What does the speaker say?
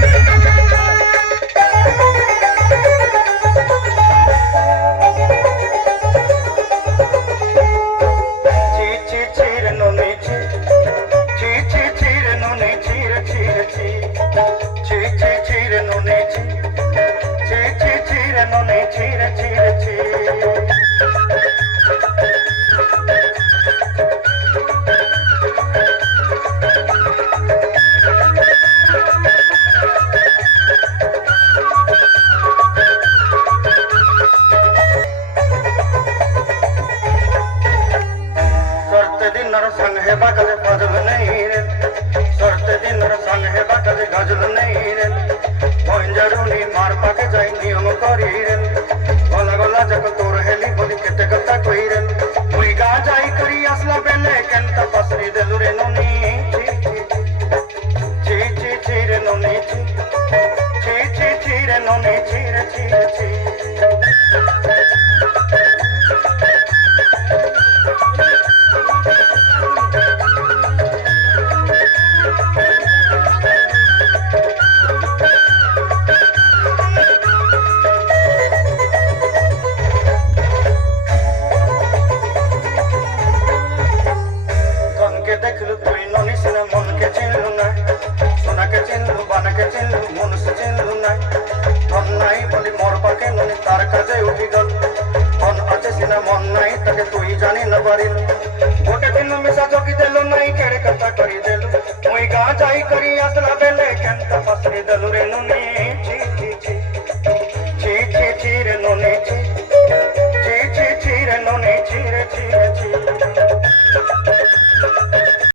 চি চি চির दिनर संग है बगल फजल नहीं रे सोचते दिनर संग है बगल गजल नहीं रे भंजरुनी मार पाके जाई नियम करी रे गला गला जग तोर हेली बोली केते कथा कही रे मुई गा जाई करी असला बेले केन त पसरी देलु रे नोनी ची ची ची रे नोनी ची ची ची ची रे नोनी ची रे ची रे ची Thank you. কে চিনলু নাই। সোনাকে চিনলু, বানাকে চিনলু, মনুষ্য চিনলু নাই। ধন নাই বলি মোর পাকে নুনি তার কাজে উঠি গল। ধন আছে সিনা, মন নাই, তাকে তুই জানি না পারিল। গোটে দিন মিশা জগি দেল নাই, কেড়ে কথা করি দেলু। মুই গা যাই করি, আসলা বেলে কেনতা পাসরি দেলু রে নুনি? ছি ছি ছি। ছি ছি ছি রে নুনি, ছি। ছি ছি ছি রে নুনি, ছি রে, ছি।